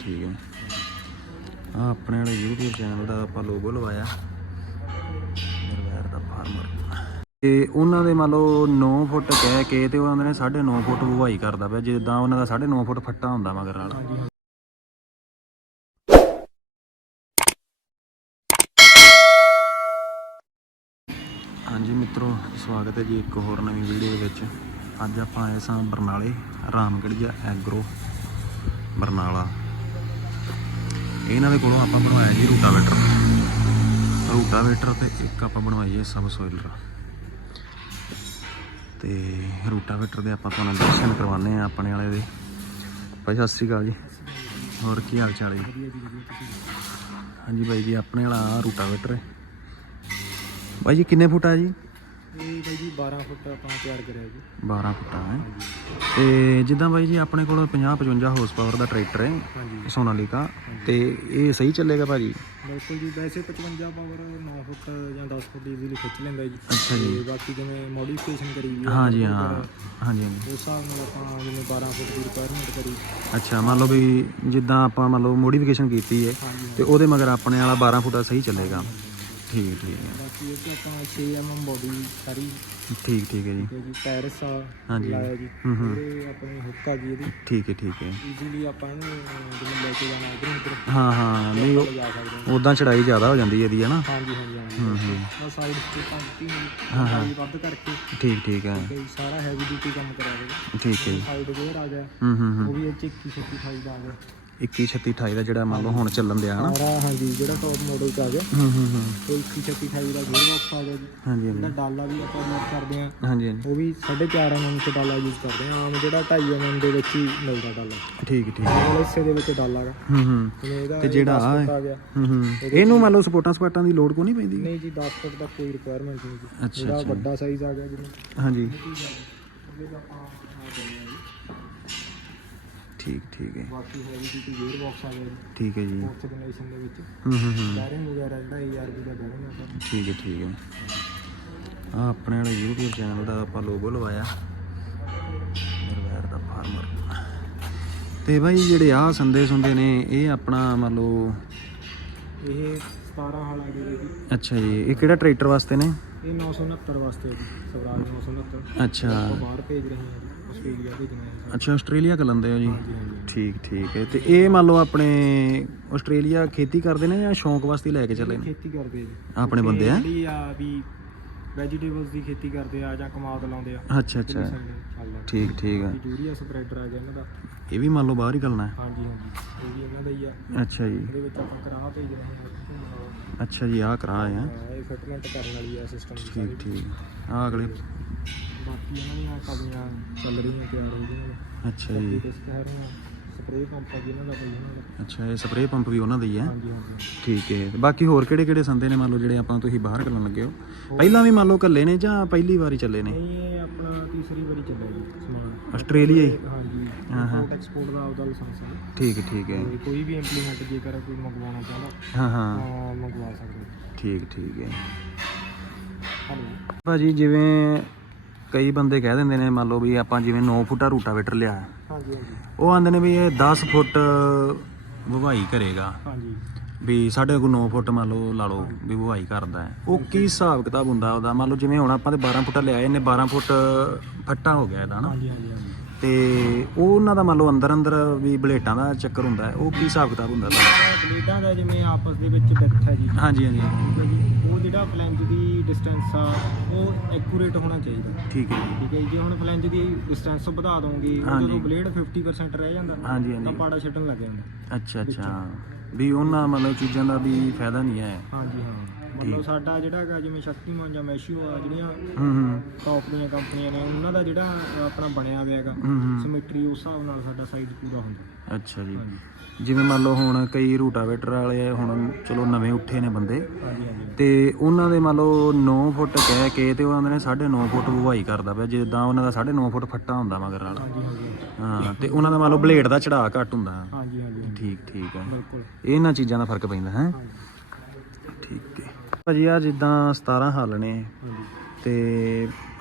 ਠੀਕ ਹੈ। ਆ ਆਪਣੇ ਵਾਲੇ YouTube ਚੈਨਲ ਦਾ ਆਪਾਂ ਲੋਗੋ ਲਵਾਇਆ। ਨਿਰਵੈਰ ਦਾ ਫਾਰਮਰ ਤੇ ਉਹਨਾਂ ਦੇ ਮੰਨ ਲਓ 9 ਫੁੱਟ ਕਹਿ ਕੇ ਤੇ ਉਹਨਾਂ ਨੇ 9.5 ਫੁੱਟ ਵਵਾਈ ਕਰਦਾ ਪਿਆ, ਜਿੱਦਾਂ ਉਹਨਾਂ ਦਾ 9.5 ਫੁੱਟ ਫੱਟਾ ਹੁੰਦਾ ਮਗਰ ਵਾਲਾ ਹਾਂਜੀ ਮਿੱਤਰੋ, ਸਵਾਗਤ ਹੈ ਜੀ ਇੱਕ ਹੋਰ ਨਵੀਂ ਵੀਡੀਓ ਵਿੱਚ। ਅੱਜ ਆਪਾਂ ਆਏ ਸਾਂ ਬਰਨਾਲੇ ਰਾਮਗੜੀਆ ਐਗਰੋ ਬਰਨਾਲਾ। ਇਹਨਾਂ ਦੇ ਕੋਲੋਂ ਆਪਾਂ ਬਣਵਾਇਆ ਜੀ ਰੂਟਾਵੇਟਰ। ਰੂਟਾਵੇਟਰ ਤੇ ਇੱਕ ਆਪਾਂ ਬਣਵਾਈਏ ਸਬ ਸੋਇਲਰ। ਤੇ ਰੂਟਾਵੇਟਰ ਦੇ ਆਪਾਂ ਤੁਹਾਨੂੰ ਦਰਸ਼ਨ ਕਰਵਾਉਣੇ ਆ ਆਪਣੇ ਵਾਲੇ ਦੇ। ਭਾਈ ਸਤਿ ਸ੍ਰੀ ਅਕਾਲ ਜੀ। ਹੋਰ ਕੀ ਹਾਲ ਚਾਲ ਹੈ ਜੀ? ਹਾਂਜੀ ਬਾਈ ਜੀ ਆਪਣੇ ਵਾਲਾ ਰੂਟਾਵੇਟਰ ਹੈ। ਬਾਈ ਜੀ ਕਿੰਨੇ ਫੁੱਟ ਆ ਜੀ? ਇਹ ਬਾਈ ਜੀ 12 ਫੁੱਟ ਆਪਾਂ ਤਿਆਰ ਕਰਿਆ ਜੀ। 12 ਫੁੱਟਾਂ ਹੈ। ਤੇ ਜਿੱਦਾਂ ਬਾਈ ਜੀ ਆਪਣੇ ਕੋਲ 50 55 ਹਾਰਸ ਪਾਵਰ ਦਾ ਟਰੈਕਟਰ ਹੈ। ਸੋਨਾਲੀਕਾ। ਤੇ ਇਹ ਸਹੀ ਚੱਲੇਗਾ ਭਾਜੀ? ਬਿਲਕੁਲ ਜੀ ਵੈਸੇ 55 ਪਾਵਰ 9 ਫੁੱਟ ਜਾਂ 10 ਫੁੱਟ ਈਜ਼ੀਲੀ ਖਿੱਚ ਲੈਂਦਾ ਜੀ। ਅੱਛਾ ਜੀ। ਤੇ ਬਾਕੀ ਜਿਵੇਂ ਮੋਡੀਫਿਕੇਸ਼ਨ ਕਰੀ ਵੀ ਆ, ਹਾਂ ਹਾਂਜੀ ਹਾਂਜੀ ਉਸ ਹਿਸਾਬ ਨਾਲ ਆਪਾਂ ਜਿਵੇਂ 12 ਫੁੱਟ ਦੀ ਰਿਕੁਆਇਰਮੈਂਟ ਕਰੀ। ਅੱਛਾ ਮੰਨ ਲਓ ਵੀ ਜਿੱਦਾਂ ਆਪਾਂ ਮੰਨ ਲਓ ਮੋਡੀਫਿਕੇਸ਼ਨ ਕੀਤੀ ਹੈ ਤੇ ਉਹਦੇ ਮਗਰ ਆਪਣੇ ਵਾਲਾ 12 ਫੁੱਟ ਦਾ ਸਹੀ ਚੱਲੇਗਾ। ਠੀਕ ਠੀਕ ਹੈ। ਬਾਕੀ ਇਹ ਤੇ ਆਪਾਂ 6 mm ਬੋਡੀ ਸਾਰੀ ਠੀਕ ਠੀਕ ਹੈ ਜੀ। ਤੇ ਜੀ ਟਾਇਰਸ ਆ ਹਾਂਜੀ। ਲਾਇਆ ਜੀ। ਹੂੰ ਹੂੰ। ਇਹ ਆਪਣੀ ਹੁੱਕ ਆ ਗਈ ਇਹਦੀ। ਠੀਕ ਹੈ ਠੀਕ ਹੈ। ਈਜ਼ੀਲੀ ਆਪਾਂ ਇਹਨੂੰ ਅਹ, ਜਿਵੇਂ ਲੈ ਕੇ ਜਾਣਾ ਇਧਰ ਉਧਰ। ਹਾਂ ਹਾਂ ਨਹੀਂ ਉਹ ਜਾ ਸਕਦੇ ਹਾਂ। ਉਦਾਂ ਚੜਾਈ ਜ਼ਿਆਦਾ ਹੋ ਜਾਂਦੀ ਹੈ ਇਹਦੀ ਹੈ ਨਾ ਹਾਂਜੀ ਹਾਂਜੀ ਹਾਂਜੀ। ਹੂੰ ਹੂੰ। ਬਸ ਸਾਈਡ ਸਟੇਪਾਂ ਦਿੱਤੀ ਹਾਂ, ਹਾਂ। ਵੱਧ ਕਰਕੇ। ਠੀਕ ਠੀਕ ਹੈ। ਤੇ ਸਾਰਾ ਹੈਵੀ ਡਿਊਟੀ ਕੰਮ ਕਰਾਵੇ ਠੀਕ ਹੈ ਜੀ। ਸਾਈਡ ਗੇਅਰ ਆ ਗਿਆ। ਹੂੰ ਹੂੰ ਉਹ ਹੂੰ ਵੀ ਇਹ ਚ 21 26 ਦਾ ਆ ਗਿਆ 21 36 28 ਦਾ ਜਿਹੜਾ ਮੰਨ ਲਓ ਹੁਣ ਚੱਲਣ ਦਿਆ ਹਨਾ? ਸਾਰਾ ਹਾਂਜੀ ਜਿਹੜਾ ਟੌਪ ਮਾਡਲ ਚ ਆ ਗਿਆ। ਹੂੰ ਹੂੰ ਹੂੰ। ਤੇ 21 26 28 ਦਾ ਗੇਅਰ ਬਾਕਸ ਆ ਗਿਆ ਜੀ। ਹਾਂਜੀ ਹਾਂਜੀ। ਡਾਲਾ ਵੀ ਆਪਾਂ ਯੂਜ਼ ਕਰਦੇ ਆ ਹਾਂਜੀ ਹਾਂਜੀ। ਉਹ ਵੀ 4.5 mm ਚ ਡਾਲਾ ਯੂਜ਼ ਕਰਦੇ ਆ ਆਮ ਜਿਹੜਾ 2.5 mm ਦੇ ਵਿੱਚ ਹੀ ਮਿਲਦਾ ਡਾਲਾ। ਠੀਕ ਠੀਕ। ਇਹ ਵਾਲੇ ਹਿੱਸੇ ਦੇ ਵਿੱਚ ਡਾਲਾ ਗਾ। ਹੂੰ ਹੂੰ। ਜਿਵੇਂ ਇਹਦਾ ਤੇ ਇਹ ਜਿਹੜਾ 10 ਆਹ ਫੁੱਟ ਆ ਗਿਆ। ਹੂੰ ਹੂੰ। ਇਹਨੂੰ ਮੰਨ ਲਓ ਸਪੋਰਟਾਂ ਸਪਾਟਾਂ ਦੀ ਲੋੜ ਕੋ ਨਹੀਂ ਪੈਂਦੀ? ਨਹੀਂ ਜੀ 10 ਫੁੱਟ ਦਾ ਕੋਈ ਰਿਕੁਆਇਰਮੈਂਟ ਨਹੀਂ ਜੀ। ਅੱਛਾ, ਜਿਹੜਾ ਅੱਛਾ। ਵੱਡਾ ਸਾਈਜ਼ ਆ ਗਿਆ ਜਿਵੇਂ। ਹਾਂਜੀ। ਠੀਕ ਠੀਕ ਹੈ। ਬਾਕੀ ਹੈਵੀ ਡਿਊਟੀ ਗੇਅਰ ਬਾਕਸ ਆ ਗਿਆ ਜੀ ਠੀਕ ਹੈ ਜੀ। ਫੋਰਥ ਜਨਰੇਸ਼ਨ ਦੇ ਵਿੱਚ। ਹੂੰ ਹੂੰ ਹੂੰ। ਬੈਰਿੰਗ ਵਗੈਰਾ ਜਿਹੜਾ ARB ਦਾ ਬੈਰਿੰਗ ਆ ਸਰ। ਠੀਕ ਹੈ ਠੀਕ ਹੈ। ਆ ਆਪਣੇ ਵਾਲੇ YouTube ਚੈਨਲ ਦਾ ਆਪਾਂ ਲੋਗੋ ਲਵਾਇਆ। ਨਿਰਵੈਰ ਦਾ ਫਾਰਮਰ ਤੇ ਬਾਈ ਜਿਹੜੇ ਆ ਸੰਦੇ ਸੁੰਦੇ ਨੇ ਇਹ ਆਪਣਾ ਮੰਨ ਲਓ ਇਹ 17 ਹਾਲ ਗਏ ਜੀ। ਅੱਛਾ ਜੀ ਇਹ ਕਿਹੜਾ ਟਰੈਕਟਰ ਵਾਸਤੇ ਨੇ? ਇਹ 969 ਵਾਸਤੇ ਹੈ ਜੀ ਸਵਰਾਜ 969 ਅੱਛਾ। ਬਾਹਰ ਭੇਜ ਰਹੇ ਹਾਂ ਜੀ ਆਸਟ੍ਰੇਲੀਆ ਭੇਜਣਾ ਹੈ। ਅੱਛਾ ਆਸਟ੍ਰੇਲੀਆ ਕਲੰਦੇ ਹੋ ਜੀ? ਠੀਕ ਠੀਕ ਹੈ। ਤੇ ਇਹ ਮੰਨ ਲਓ ਆਪਣੇ ਆਸਟ੍ਰੇਲੀਆ ਖੇਤੀ ਕਰਦੇ ਨੇ ਜਾਂ ਸ਼ੌਂਕ ਵਾਸਤੇ ਲੈ ਕੇ ਚੱਲੇ ਨੇ? ਖੇਤੀ ਕਰਦੇ ਆ ਜੀ। ਆਪਣੇ ਬੰਦੇ ਆ? ਜਿਹੜੀ ਆ ਵੀ ਵੈਜੀਟੇਬਲਸ ਦੀ ਖੇਤੀ ਕਰਦੇ ਆ ਜਾਂ ਕਮਾਦ ਲਾਉਂਦੇ ਆ। ਅੱਛਾ ਅੱਛਾ। ਠੀਕ ਠੀਕ ਹੈ ਯੂਰੀਆ ਸਪਰੈਡਰ ਆ ਗਿਆ ਇਹਨਾਂ ਦਾ। ਇਹ ਵੀ ਮੰਨ ਲਓ ਬਾਹਰ ਹੀ ਕਰਨਾ ਹੈ? ਹਾਂਜੀ ਹਾਂਜੀ। ਇਹ ਵੀ ਇਹਨਾਂ ਦਾ ਹੀ ਆ। ਅੱਛਾ ਜੀ। ਇਹਦੇ ਵਿੱਚ ਆਪਾਂ ਕਰਾਹ ਭੇਜ ਰਹੇ ਹਾਂ ਅੱਛਾ ਜੀ ਆਹ ਕਰਾ ਆ। ਇਹ ਫਿਟਮੈਂਟ ਕਰਨ ਵਾਲੀ ਆ ਸਿਸਟਮ ਠੀਕ ਠੀਕ। ਆ ਅਗਲੇ ਬਾਕੀ ਇਹਨਾਂ ਦੀਆਂ ਕਵੀਆਂ ਚੱਲ ਰਹੀਆਂ ਤਿਆਰ ਹੋ ਗਈਆਂ ਅੱਛਾ ਜੀ। ਰਹੇ ਹਾਂ ਸਪਰੇਅ ਪੰਪ ਆ ਜੀ ਇਹਨਾਂ ਦਾ ਕੋਈ ਇਹਨਾਂ ਦਾ। ਅੱਛਾ ਇਹ ਸਪਰੇਅ ਪੰਪ ਵੀ ਉਹਨਾਂ ਦਾ ਹੀ? ਹੈ ਹਾਂਜੀ ਹਾਂਜੀ। ਠੀਕ ਹੈ। ਤੇ ਬਾਕੀ ਹੋਰ ਕਿਹੜੇ ਕਿਹੜੇ ਸੰਦੇ ਨੇ ਮੰਨ ਲਓ ਜਿਹੜੇ ਆਪਾਂ ਤੁਸੀਂ ਬਾਹਰ ਕਰਨ ਲੱਗੇ ਹੋ? ਪਹਿਲਾਂ ਵੀ ਮੰਨ ਲਓ ਕੱਲੇ ਨੇ ਜਾਂ ਪਹਿਲੀ ਵਾਰੀ ਚੱਲੇ ਨੇ? ਨਹੀਂ ਇਹ ਆਪਣਾ ਤੀਸਰੀ ਵਾਰੀ ਚੱਲਿਆ ਜੀ ਸਮਾਨ। ਆਸਟ੍ਰੇਲੀਆ ਹੀ? ਹਾਂਜੀ ਹਾਂ, ਹਾਂ। ਇੰਪੋਰਟ ਐਕਸਪੋਰਟ ਦਾ ਉਹਦਾ ਲਾਇਸੈਂਸ ਹੈ। ਠੀਕ ਹੈ ਠੀਕ ਹੈ। ਤੇ ਕੋਈ ਵੀ ਇੰਪਲੀਮੈਂਟ ਜੇਕਰ ਕੋਈ ਮੰਗਵਾਉਣਾ ਚਾਹੁੰਦਾ ਹਾਂ ਹਾਂ। ਤਾਂ ਮੰਗਵਾ ਸਕਦੇ ਠੀਕ ਠੀਕ ਹੈ। ਹਲੋ। ਭਾਜੀ ਜਿਵੇਂ ਕਈ ਬੰਦੇ ਕਹਿ ਦਿੰਦੇ ਨੇ ਮੰਨ ਲਓ ਵੀ ਆਪਾਂ ਜਿਵੇਂ 9 ਫੁੱਟਾ ਰੂਟਾਵੇਟਰ ਲਿਆ ਹੈ। ਹਾਂਜੀ ਹਾਂਜੀ। ਉਹ ਆਂਦੇ ਨੇ ਵੀ ਇਹ 10 ਫੁੱਟ ਵਵਾਈ ਕਰੇਗਾ। ਹਾਂਜੀ। ਵੀ ਸਾਡੇ ਕੋਲ 9 ਫੁੱਟ ਮੰਨ ਲਓ ਲਾ ਲਓ ਵੀ ਵਵਾਈ ਕਰਦਾ ਹੈ। ਉਹ ਕੀ ਹਿਸਾਬ ਕਿਤਾਬ ਹੁੰਦਾ ਉਹਦਾ? ਮੰਨ ਲਓ ਜਿਵੇਂ ਹੁਣ ਆਪਾਂ ਤੇ 12 ਫੁੱਟਾ ਲਿਆ ਇਹਨੇ 12 ਫੁੱਟ ਫੱਟਾ ਹੋ ਗਿਆ ਇਹਦਾ ਨਾ ਹਾਂਜੀ ਹਾਂਜੀ ਹਾਂਜੀ। ਤੇ ਉਹ ਉਹਨਾਂ ਦਾ ਮੰਨ ਲਓ ਅੰਦਰ ਅੰਦਰ ਵੀ ਬਲੇਟਾਂ ਦਾ ਚੱਕਰ ਹੁੰਦਾ ਹੈ ਉਹ ਕੀ ਹਿਸਾਬ ਕਿਤਾਬ ਹੁੰਦਾ ਇਹਦਾ? ਬਲੇਡਾਂ ਦਾ ਜਿਵੇਂ ਆਪਸ ਦੇ ਵਿੱਚ ਬਿੱਥ ਹੈ ਜੀ। ਹਾਂਜੀ ਹਾਂਜੀ। ਠੀਕ ਹੈ ਜੀ। ਉਹ ਜਿਹੜਾ ਫਲੈਂਜ ਦੀ ਡਿਸਟੈਂਸ ਆ ਉਹ ਐਕੂਰੇਟ ਹੋਣਾ ਚਾਹੀਦਾ। ਠੀਕ ਹੈ ਜੀ। ਠੀਕ ਹੈ ਜੀ, ਜੇ ਹੁਣ ਫਲੈਂਜ ਦੀ ਡਿਸਟੈਂਸ ਵਧਾ ਦੋਗੇ ਹਾਂਜੀ। ਜਦੋਂ ਬਲੇਡ 50% ਰਹਿ ਜਾਂਦਾ ਹਾਂਜੀ ਤਾਂ ਹਾਂਜੀ ਪਾੜਾ ਛੱਡਣ ਲੱਗ ਜਾਂਦਾ। ਅੱਛਾ ਅੱਛਾ। ਵੀ ਉਹਨਾਂ ਮਤਲਬ ਚੀਜ਼ਾਂ ਦਾ ਵੀ ਫਾਇਦਾ ਨਹੀਂ ਹੈ। ਹਾਂਜੀ ਹਾਂ। ਮਤਲਬ ਸਾਡਾ ਜਿਹੜਾ ਹੈਗਾ ਜਿਵੇਂ ਸ਼ਕਤੀਮਾਨ ਜਾਂ ਮੈਸ਼ੀਓ ਆ ਜਿਹੜੀਆਂ ਹੂੰ ਹੂੰ। ਟੌਪ ਦੀਆਂ ਕੰਪਨੀਆਂ ਨੇ ਉਹਨਾਂ ਦਾ ਜਿਹੜਾ ਆਪਣਾ ਬਣਿਆ ਹੋਇਆ ਹੈਗਾ ਸਿਮੈਟਰੀ ਉਸ ਹਿਸਾਬ ਨਾਲ ਸਾਡਾ ਸਾਈਜ਼ ਪੂਰਾ ਹੁੰਦਾ। ਅੱਛਾ ਜੀ। ਜਿਵੇਂ ਮੰਨ ਲਓ ਹੁਣ ਕਈ ਰੂਟਾਵੇਟਰ ਵਾਲੇ ਹੁਣ ਚਲੋ ਨਵੇਂ ਉੱਠੇ ਨੇ ਬੰਦੇ। ਹਾਂਜੀ ਹਾਂਜੀ। ਤੇ ਉਹਨਾਂ ਦੇ ਮੰਨ ਲਓ 9 ਫੁੱਟ ਕਹਿ ਕੇ ਤੇ ਉਹਨਾਂ ਨੇ 9.5 ਫੁੱਟ ਵਵਾਈ ਕਰਦਾ ਪਿਆ ਜਿੱਦਾਂ ਉਹਨਾਂ ਦਾ 9.5 ਫੁੱਟ ਫੱਟਾ ਹੁੰਦਾ ਮਗਰ ਵਾਲਾ ਹਾਂਜੀ ਹਾਂਜੀ। ਹਾਂ ਤੇ ਉਹਨਾਂ ਦਾ ਮੰਨ ਲਓ ਬਲੇਡ ਦਾ ਚੜਾਅ ਘੱਟ ਹੁੰਦਾ। ਹਾਂਜੀ ਹਾਂਜੀ। ਠੀਕ ਠੀਕ ਹੈ। ਬਿਲਕੁਲ। ਇਹਨਾਂ ਚੀਜ਼ਾਂ ਦਾ ਫ਼ਰਕ ਪੈਂਦਾ ਹੈ। ਭਾਜੀ ਆ ਜਿੱਦਾਂ 17 ਹੱਲ ਨੇ ਤੇ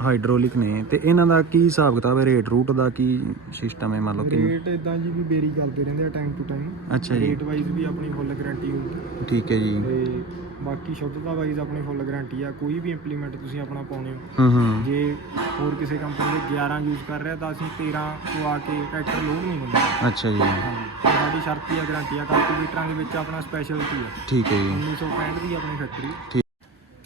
ਹਾਈਡ੍ਰੋਲਿਕ ਨੇ ਤੇ ਇਹਨਾਂ ਦਾ ਕੀ ਹਿਸਾਬ ਕਿਤਾਬ ਹੈ? ਰੇਟ ਰੂਟ ਦਾ ਕੀ ਸਿਸਟਮ ਹੈ? ਮੰਨ ਲਓ ਕਿ ਰੇਟ ਇਦਾਂ ਜੀ ਵੀ ਬੇਰੀ ਕਰਦੇ ਰਹਿੰਦੇ ਆ ਟਾਈਮ ਟੂ ਟਾਈਮ ਅੱਛਾ ਜੀ। ਰੇਟ ਵਾਈਜ਼ ਵੀ ਆਪਣੀ ਫੁੱਲ ਗਾਰੰਟੀ ਹੋਊਗੀ ਠੀਕ ਹੈ ਜੀ। ਤੇ ਬਾਕੀ ਸ਼ੁੱਧਤਾ ਵਾਈਜ਼ ਆਪਣੀ ਫੁੱਲ ਗਾਰੰਟੀ ਆ ਕੋਈ ਵੀ ਇੰਪਲੀਮੈਂਟ ਤੁਸੀਂ ਆਪਣਾ ਪਾਉਣੇ ਹੋ। ਹੂੰ ਹੂੰ। ਜੇ ਹੋਰ ਕਿਸੇ ਕੰਪਨੀ ਦੇ 11 ਯੂਜ਼ ਕਰ ਰਿਹਾ ਤਾਂ ਅਸੀਂ 13 ਤੋਂ ਆ ਕੇ ਟਰੈਕਟਰ ਲੋਡ ਨਹੀਂ ਦਿੰਦੇ। ਅੱਛਾ ਜੀ। ਹਾਂਜੀ ਸਾਡੀ ਸ਼ਰਤੀ ਆ ਗਾਰੰਟੀ ਆ ਕਲਟੀਵੇਟਰਾਂ ਦੇ ਵਿੱਚ ਆਪਣਾ ਸਪੈਸ਼ਲਟੀ ਹੈ ਠੀਕ ਹੈ ਜੀ। 1965 ਦੀ ਆਪਣੀ ਫੈਕਟਰੀ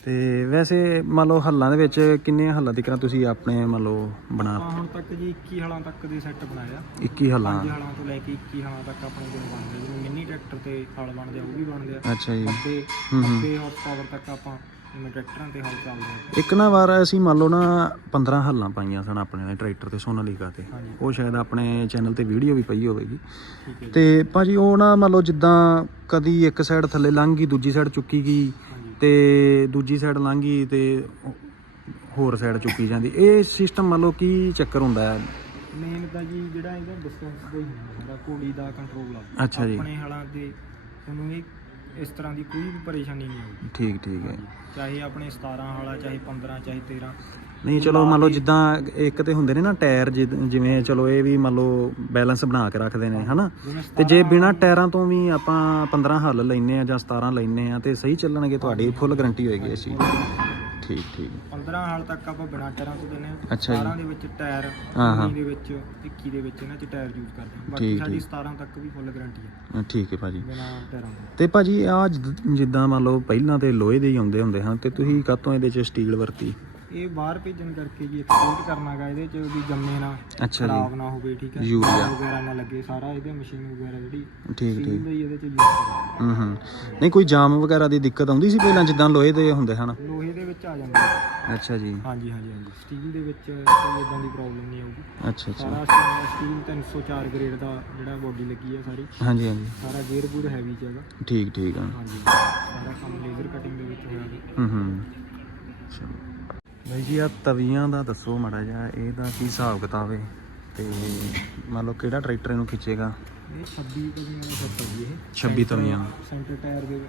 ਤੇ ਵੈਸੇ ਮੰਨ ਲਓ ਹੱਲਾਂ ਦੇ ਵਿੱਚ ਕਿੰਨੇ ਹੱਲਾਂ ਤੱਕ ਤੁਸੀਂ ਆਪਣੇ ਮੰਨ ਲਓ ਬਣਾ ਹੁਣ ਤੱਕ ਜੀ 21 ਹਲਾਂ ਤੱਕ ਦੇ ਸੈੱਟ ਬਣਾਇਆ। 21 ਹੱਲਾਂ। ਤੋਂ ਲੈ ਕੇ 21 ਹਲਾਂ ਤੱਕ ਆਪਣੇ ਕੋਲ ਬਣਦੇ ਜਿਵੇਂ ਮਿੰਨੀ ਟਰੈਕਟਰ ਤੇ ਹਲ ਬਣਦੇ ਆ ਉਹ ਵੀ ਬਣਦੇ ਆ। ਅੱਛਾ ਜੀ। 90 ਹੂੰ ਹੂੰ। 90 ਹਾਰਸ ਪਾਵਰ ਤੱਕ ਆਪਾਂ ਜਿਵੇਂ ਟਰੈਕਟਰਾਂ ਤੇ ਹਲ ਚੱਲਦੇ ਆ। ਇੱਕ ਨਾ ਵਾਰ ਅਸੀਂ ਮੰਨ ਲਓ ਨਾ 15 ਹੱਲਾਂ ਪਾਈਆਂ ਸਨ ਆਪਣੇ ਨੇ ਟਰੈਕਟਰ ਤੇ ਸੋਨਾਲੀਕਾ ਤੇ। ਹਾਂਜੀ। ਉਹ ਸ਼ਾਇਦ ਆਪਣੇ ਚੈਨਲ ਤੇ ਵੀਡੀਓ ਵੀ ਪਈ ਹੋਵੇਗੀ। ਠੀਕ ਹੈ ਜੀ। ਤੇ ਭਾਜੀ ਉਹ ਨਾ ਮੰਨ ਲਓ ਜਿੱਦਾਂ ਕਦੀ ਇੱਕ ਸਾਈਡ ਥੱਲੇ ਲੰਘ ਗਈ ਦੂਜੀ ਸਾਈਡ ਚੁੱਕੀ ਗਈ ਤੇ ਦੂਜੀ ਸਾਈਡ ਲੰਘ ਤੇ ਹੋਰ ਸਾਈਡ ਚੁੱਕੀ ਜਾਂਦੀ। ਇਹ ਸਿਸਟਮ ਮੰਨ ਲਓ ਕੀ ਚੱਕਰ ਹੁੰਦਾ ਹੈ? ਮੇਨ ਤਾਂ ਜੀ ਜਿਹੜਾ ਇਹਦਾ ਡਿਸਟੈਂਸ ਦਾ ਹੀ ਹੁੰਦਾ ਕੋੜੀ ਦਾ ਕੰਟਰੋਲ ਆ। ਅੱਛਾ ਜੀ। ਆਪਣੇ ਹਲਾਂ ਤੇ ਤੁਹਾਨੂੰ ਇਹ ਇਸ ਤਰ੍ਹਾਂ ਦੀ ਕੋਈ ਵੀ ਪਰੇਸ਼ਾਨੀ ਨਹੀਂ ਆਊਗੀ। ਠੀਕ ਠੀਕ ਹੈ। ਚਾਹੇ ਆਪਣੇ 17 ਹਾਲਾ ਚਾਹੇ 15 ਚਾਹੇ 13 ਨਹੀਂ ਚਲੋ ਮੰਨ ਲਓ ਜਿੱਦਾਂ ਇੱਕ ਤੇ ਹੁੰਦੇ ਨੇ ਨਾ ਟਾਇਰ ਜਿਵੇਂ ਚਲੋ ਇਹ ਵੀ ਮੰਨ ਲਓ ਬੈਲੈਂਸ ਬਣਾ ਕੇ ਰੱਖਦੇ ਨੇ ਹਨਾ? ਤੇ ਜੇ ਬਿਨਾ ਟਾਇਰਾਂ ਤੋਂ ਵੀ ਆਪਾਂ 15 ਹੱਲ ਲੈਨੇ ਆ ਜਾਂ 17 ਲੈਨੇ ਆ ਤੇ ਸਹੀ ਚੱਲਣਗੇ ਤੁਹਾਡੀ ਫੁੱਲ ਗਾਰੰਟੀ ਹੋਏਗੀ ਇਸ ਚੀਜ਼। ਦੀ ਠੀਕ ਠੀਕ। 15 ਹਾਲ ਤੱਕ ਆਪਾਂ ਬਿਨਾ ਟਾਇਰਾਂ ਤੋਂ ਅੱਛਾ ਜੀ। 17 ਦੇ ਵਿੱਚ ਟਾਇਰ ਹਾਂ, ਹਾਂ। 19 ਦੇ ਵਿੱਚ 21 ਦੇ ਵਿੱਚ ਇਹਨਾਂ 'ਚ ਟਾਇਰ ਯੂਜ਼ ਕਰਦੇ ਬਾਕੀ ਸਾਡੀ ਠੀਕ। 17 ਤੱਕ ਵੀ ਫੁੱਲ ਗਾਰੰਟੀ ਹੈ। ਠੀਕ ਹੈ ਭਾਜੀ। ਬਿਨਾ ਟਾਇਰਾਂ ਤੋਂ। ਭਾਜੀ ਆ ਜਿੱਦਾਂ ਮੰਨ ਲਓ ਪਹਿਲਾਂ ਤੇ ਲੋਹੇ ਦੇ ਹੀ ਆਉਂਦੇ ਹੁੰਦੇ ਹਨ ਤੇ ਤੁਸੀਂ ਕਾਹਤੋਂ ਇਹਦੇ ਚ ਸਟੀਲ ਵਰਤੀ? ਇਹ ਬਾਹਰ ਭੇਜਣ ਕਰਕੇ ਜੀ ਐਕਸਪੋਰਟ ਕਰਨਾਗਾ ਇਹਦੇ 'ਚ ਵੀ ਜੰਮੇ ਨਾ ਅੱਛਾ ਜੀ। ਖਰਾਬ ਨਾ ਹੋਵੇ ਠੀਕ ਹੈ? ਯੂਰੀਆ। ਵਗੈਰਾ ਨਾ ਲੱਗੇ ਸਾਰਾ ਇਹਦੇ ਮਸ਼ੀਨ ਵਗੈਰਾ ਜਿਹੜੀ ਠੀਕ ਠੀਕ। ਇਹਦੇ 'ਚ ਯੂਜ਼ ਹੂੰ ਹੂੰ। ਨਹੀਂ ਕੋਈ ਜਾਮ ਵਗੈਰਾ ਦੀ ਦਿੱਕਤ ਆਉਂਦੀ ਸੀ ਪਹਿਲਾਂ ਜਿੱਦਾਂ ਲੋਹੇ ਦੇ ਹੁੰਦੇ ਹਨ? ਲੋਹੇ ਦੇ ਵਿੱਚ ਆ ਜਾਂਦਾ। ਅੱਛਾ ਜੀ। ਹਾਂਜੀ ਹਾਂਜੀ ਹਾਂਜੀ। ਸਟੀਲ ਦੇ ਵਿੱਚ ਕੋਈ ਇਦਾਂ ਦੀ ਪ੍ਰੋਬਲਮ ਨਹੀਂ ਆਊਗੀ। ਅੱਛਾ ਅੱਛਾ। ਸਾਰਾ ਸਟੀਲ 304 ਗ੍ਰੇਡ ਦਾ ਜਿਹੜਾ ਬੋਡੀ ਲੱਗੀ ਹੈ ਸਾਰੀ। ਹਾਂਜੀ ਹਾਂਜੀ। ਸਾਰਾ ਗੇਅਰ ਗੂਰ ਹੈਵੀ ਚ ਹੈਗਾ। ਠੀਕ ਠੀਕ ਆ। ਹਾਂਜੀ। ਸਾਰਾ ਕੰਮ ਲੇਜ਼ਰ ਕਟਿੰਗ ਦੇ ਵਿੱਚ ਹੋਇਆ ਹੂੰ ਹੂੰ। ਚਲੋ ਬਾਈ ਜੀ ਆ ਤਵੀਆਂ ਦਾ ਦੱਸੋ ਮਾੜਾ ਜਿਹਾ ਇਹਦਾ ਕੀ ਹਿਸਾਬ ਕਿਤਾਬ ਹੈ ਤੇ ਮੰਨ ਲਓ ਕਿਹੜਾ ਟਰੈਕਟਰ ਇਹਨੂੰ ਖਿੱਚੇਗਾ? ਇਹ 26 ਤਵੀਆਂ ਦਾ ਸੈੱਟ ਹੈ ਜੀ ਇਹ। 26 ਤਵੀਆਂ। ਸੈਂਟਰ ਟਾਇਰ ਦੇ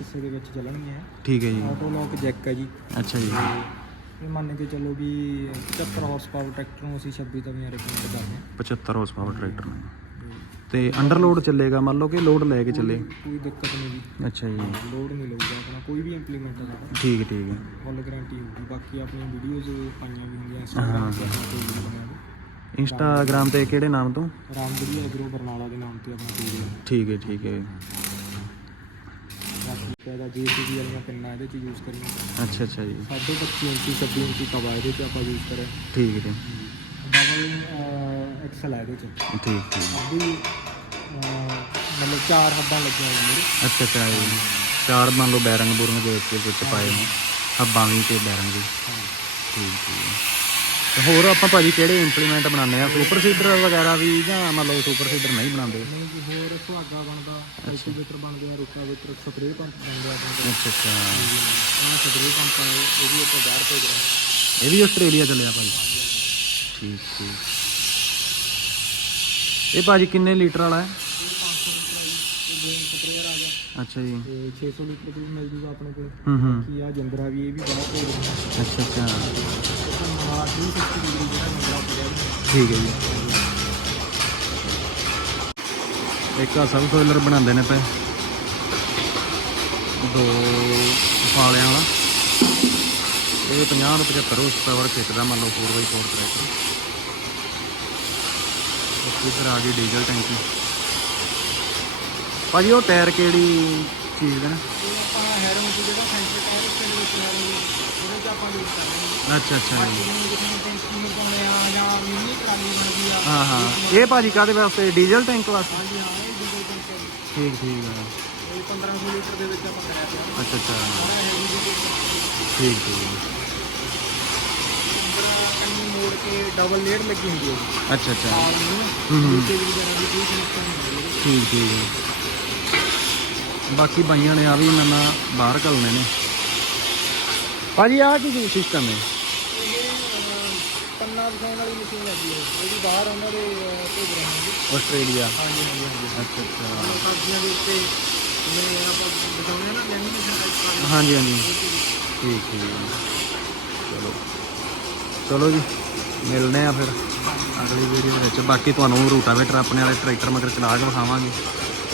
ਹਿੱਸੇ ਦੇ ਵਿੱਚ ਚੱਲਣਗੇ ਇਹ ਠੀਕ ਹੈ ਜੀ। ਆਟੋ ਲੌਕ ਜੈਕ ਹੈ ਜੀ। ਅੱਛਾ ਜੀ। ਇਹ ਮੰਨ ਕੇ ਚੱਲੋ ਵੀ 75 ਹਾਰਸ ਪਾਵਰ ਟਰੈਕਟਰ ਨੂੰ ਅਸੀਂ 26 ਤਵੀਆਂ ਰਿਕਮੈਂਡ ਕਰਦੇ ਹਾਂ। 75 ਹਾਰਸ ਪਾਵਰ ਟਰੈਕਟਰ ਨੇ। ਤੇ ਅੰਡਰਲੋਡ ਚੱਲੇਗਾ ਮੰਨ ਲਓ ਕਿ ਲੋਡ ਲੈ ਕੇ ਚੱਲੇ। ਕੋਈ ਦਿੱਕਤ ਨਹੀਂ ਜੀ। ਅੱਛਾ ਜੀ। ਲੋਡ ਨਹੀਂ ਲਊਗਾ ਆਪਣਾ ਕੋਈ ਵੀ ਇੰਪਲੀਮੈਂਟ ਹੈ ਸਾਡਾ ਠੀਕ ਠੀਕ ਹੈ। ਫੁੱਲ ਗਾਰੰਟੀ ਹੋਊਗੀ। ਬਾਕੀ ਆਪਣੀ ਵੀਡੀਓਜ਼ ਪਾਈਆਂ ਵੀ ਹੁੰਦੀਆਂ ਇੰਸਟਾਗ੍ਰਾਮ ਤੇ ਆਪਣਾ page ਵੀ ਬਣਿਆ ਹੋਇਆ। ਇੰਸਟਾਗ੍ਰam ਤੇ ਕਿਹੜੇ ਨਾਮ ਤੋਂ? ਰਾਮਗੜੀਆ ਐਗਰੋ ਬਰਨਾਲਾ ਦੇ ਨਾਮ ਤੇ ਆਪਣਾ ਪੇਜ ਹੈ ਠੀਕ ਹੈ ਠੀਕ ਹੈ। ਬਾਕੀ ਕਹਿੰਦਾ ਜੀਸੀਬੀ ਵਾਲੀਆਂ ਪਿੰਨਾਂ ਇਹਦੇ ਚ ਯੂਜ਼ ਕਰੀਆਂ ਅੱਛਾ ਅੱਛਾ ਜੀ। 25 ਇੰਚੀ 26 ਇੰਚੀ ਕਵਾ ਇਹਦੇ ਚ ਆਪਾਂ ਯੂਜ਼ ਕਰਿਆ। ਠੀਕ ਹੈ। ਡਬਲ ਐਕਸਲ ਹੈ ਇਹਦੇ ਚ। ਠੀਕ ਠੀਕ। ਅਹ, ਮਤਲਬ ਚਾਰ ਹੱਦਾਂ ਲੱਗੀਆਂ ਹੋਈਆਂ ਮੇਰੇ ਅੱਛਾ ਅੱਛਾ ਜੀ ਚਾਰ ਮੰਨ ਲਓ ਬੈਰੰਗ ਬੁਰੰਗ ਦੇ ਵਿੱਚ ਵਿੱਚ ਪਾਏ ਨੇ। ਹੱਬਾਂ ਵੀ ਤੇ ਬੈਰੰਗ ਵੀ। ਠੀਕ ਠੀਕ। ਤੇ ਹੋਰ ਆਪਾਂ ਭਾਜੀ ਕਿਹੜੇ ਇੰਪਲੀਮੈਂਟ ਬਣਾਉਂਦੇ ਆ? ਸੁਪਰ ਸੀਡਰ ਵਗੈਰਾ ਵੀ ਜਾਂ ਮੰਨ ਲਓ ਸੁਪਰ ਸੀਡਰ ਨਹੀਂ ਬਣਾਉਂਦੇ? ਨਹੀਂ ਜੀ ਹੋਰ ਸੁਹਾਗਾ ਬਣਦਾ। ਐਕਟੀਵੇਟਰ ਬਣਦੇ ਆ ਰੋਟਾਵੇਟਰ ਸਪਰੇਅ ਪੰਪ ਬਣਦੇ ਆ ਅੱਛਾ ਅੱਛਾ। ਉਹਨਾਂ ਸਪਰੇਅ ਪੰਪ ਆ ਉਹ ਵੀ ਆਪਾਂ ਬਾਹਰ ਭੇਜ ਰਹੇ ਇਹ ਵੀ ਆਸਟ੍ਰੇਲੀਆ ਚੱਲਿਆ ਭਾਜੀ। ਠੀਕ ਠੀਕ। ਇਹ ਭਾਜੀ ਕਿੰਨੇ ਲੀਟਰ ਵਾਲਾ ਹੈ? ਅੱਛਾ ਜੀ। ਤੇ 600 ਲੀਟਰ ਦੀ ਮਿਲ ਜੂਗਾ ਆਪਣੇ ਕੋਲ। ਹੂੰ ਹੂੰ। ਕੀ ਆ ਜੰਦਰਾ ਵੀ ਇਹ ਵੀ ਰਹੇ ਹਾਂ। ਅੱਛਾ ਅੱਛਾ। ਨਵਾਂ 360 ਡਿਗਰੀ ਜਿਹੜਾ ਜੰਦਰਾ ਪਿਆ ਠੀਕ ਹੈ ਜੀ। ਇੱਕ ਆ ਸਬ ਸੋਇਲਰ ਬਣਾਉਂਦੇ ਨੇ ਪਏ। ਦੋ ਫਾਲਿਆਂ ਵਾਲਾ। ਇਹ 50 ਤੋਂ 75 ਉਸ ਪਾਵਰ ਖਿੱਚਦਾ ਮੰਨ ਲਓ 4x4 ਟਰੈਕਟਰ ਇੱਕ ਫਿਰ ਆ ਗਈ ਡੀਜ਼ਲ ਟੈਂਕੀ। ਭਾਜੀ ਉਹ ਟਾਇਰ ਕਿਹੜੀ ਚੀਜ਼ ਦੇ ਨੇ? ਇਹ ਆਪਾਂ ਹੈਰੋ ਚ ਜਿਹੜਾ ਸੈਂਟਰ ਟਾਇਰ ਉਸ ਦੇ ਵਿੱਚ ਹੈਰੋ ਉਹਦੇ ਚ ਆਪਾਂ ਯੂਜ਼ ਕਰਦੇ ਹਾਂ ਅੱਛਾ ਅੱਛਾ ਜੀ। ਜਿਵੇਂ ਜਿਵੇਂ ਟੈਂਕੀ ਨੂੰ ਪਾਉਂਦੇ ਆ ਜਾਂ ਮਿੰਨੀ ਟਰਾਲੀ ਬਣਦੀ ਆ ਹਾਂ ਹਾਂ। ਇਹ ਭਾਜੀ ਕਾਦੇ ਵਾਸਤੇ? ਡੀਜ਼ਲ ਟੈਂਕ ਵਾਸਤੇ? ਹਾਂਜੀ ਹਾਂ ਇਹ ਡੀਜ਼ਲ ਟੈਂਕ ਹੈ ਜੀ। ਠੀਕ ਠੀਕ ਹੈ ਇਹ 1500 ਲੀਟਰ ਦੇ ਵਿੱਚ ਆਪਾਂ ਕਰਿਆ ਪਿਆ। ਅੱਛਾ ਅੱਛਾ। ਸਾਰਾ ਹੈਵੀ ਡਿਊਟੀ ਠੀਕ ਠੀਕ। ਕੰਨੀ ਮੋੜ ਕੇ ਡਬਲ ਲੇਅਰ ਲੱਗੀ ਹੁੰਦੀ ਹੈ। ਜੀ ਅੱਛਾ ਅੱਛਾ। ਆਲ ਨੂੰ ਹੂੰ। ਹੂੰ ਨੀਚੇ ਵੀ ਵਗੈਰਾ ਦੀ ਕੋਈ ਸਮੱਸਿਆ ਨਹੀਂ ਹੁੰਦੀ ਠੀਕ ਠੀਕ। ਹੈ ਬਾਕੀ ਬਾਈਆਂ ਨੇ ਆ ਵੀ ਨਨਾ ਬਾਹਰ ਘੱਲਣੇ ਨੇ। ਭਾਜੀ ਆ ਕੀ ਸਿਸਟਮ ਹੈ? ਇਹ ਪੰਨਾ ਵਿਛਾਉਣ ਵਾਲੀ ਮਸ਼ੀਨ ਹੈਗੀ ਹੈ। ਇਹ ਵੀ ਬਾਹਰ ਉਹਨਾਂ ਦੇ ਅਹ, ਭੇਜ ਰਹੇ ਹਾਂ ਜੀ ਆਸਟ੍ਰੇਲੀਆ। ਹਾਂਜੀ ਹਾਂਜੀ ਹਾਂਜੀ। ਅੱਛਾ ਅੱਛਾ। ਉਹ ਸਬਜ਼ੀਆਂ ਦੇ ਉੱਤੇ ਜਿਵੇਂ ਆਪਾਂ ਬਤਾਉਂਦੇ ਆ ਨਾ ਲੈਮੀਨੇਸ਼ਨ ਟਾਈਪ ਕਰ ਹਾਂਜੀ ਹਾਂਜੀ। ਠੀਕ ਠੀਕ। ਚਲੋ। ਚਲੋ ਜੀ। ਮਿਲਦੇ ਆ ਫਿਰ ਅਗਲੀ ਵੀਡੀਓ ਵਿੱਚ। ਬਾਕੀ ਤੁਹਾਨੂੰ ਰੂਟਾਵੇਟਰ ਆਪਣੇ ਵਾਲੇ ਟਰੈਕਟਰ ਮਗਰ ਚਲਾ ਕੇ ਵਿਖਾਵਾਂਗੇ,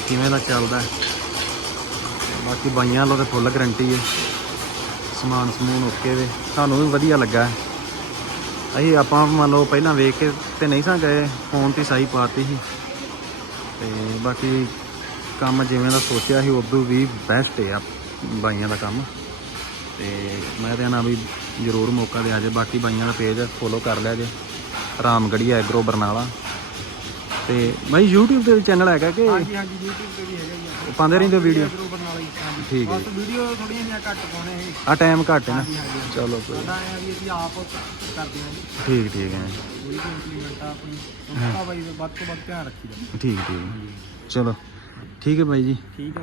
ਕਿਵੇਂ ਦਾ ਚੱਲਦਾ ਬਾਕੀ ਬਾਈਆਂ ਵੱਲੋਂ ਤੇ ਫੁੱਲ ਗਰੰਟੀ ਹੈ। ਸਮਾਨ ਸਮੂਨ ਓਕੇ ਵੇ। ਸਾਨੂੰ ਵੀ ਵਧੀਆ ਲੱਗਾ ਅਸੀਂ ਆਪਾਂ ਮੰਨ ਲਓ ਪਹਿਲਾਂ ਵੇਖ ਕੇ ਤੇ ਨਹੀਂ ਸਾਂ ਗਏ ਫੋਨ ਤੇ ਸਾਈ ਪਾਤੀ ਸੀ। ਤੇ ਬਾਕੀ ਕੰਮ ਜਿਵੇਂ ਦਾ ਸੋਚਿਆ ਸੀ, ਉਦੋਂ ਵੀ ਬੈਸਟ ਹੈ ਆ ਬਾਈਆਂ ਦਾ ਕੰਮ। ਤੇ ਮੈਂ ਤੇ ਨਾ ਵੀ ਜ਼ਰੂਰ ਮੌਕਾ ਦਿਆ ਜੇ। ਬਾਕੀ ਬਾਈਆਂ ਦਾ ਪੇਜ ਫੋਲੋ ਕਰ ਲਿਆ ਜੇ। ਰਾਮਗੜੀ ਐਗਰੋ ਬਰਨਾਲਾ। ਤੇ ਬਾਈ YouTube ਤੇ ਚੈਨਲ ਹੈਗਾ ਕਿ? ਹਾਂਜੀ ਹਾਂਜੀ YouTube ਤੇ ਵੀ ਹੈਗਾ ਜੀ। ਪਾਉਂਦੇ ਰਹਿੰਦੇ ਵੀਡੀਓ ਠੀਕ ਹੈ ਵੀਡੀਓ ਥੋੜੀਆਂ ਜਿਹੀਆਂ ਘੱਟ ਪਾਉਣੇ ਇਹ। ਆ ਟਾਈਮ ਘੱਟ ਹੈ ਨਾ। ਚਲੋ ਕੋਈ ਸਾਡਾ ਇਹ ਆ ਵੀ ਅਸੀਂ ਆਪ ਕਰਦੇ ਹਾਂ ਜੀ। ਠੀਕ ਠੀਕ ਹੈ। ਕੋਈ ਵੀ ਇੰਪਲੀਮੈਂਟ ਆ ਆਪਣੀ। ਉਹਦਾ ਬਾਈ ਵੱਧ ਤੋਂ ਵੱਧ ਧਿਆਨ ਰੱਖੀਦਾ ਠੀਕ ਠੀਕ ਚਲੋ। ਠੀਕ ਹੈ ਬਾਈ ਜੀ। ਠੀਕ ਹੈ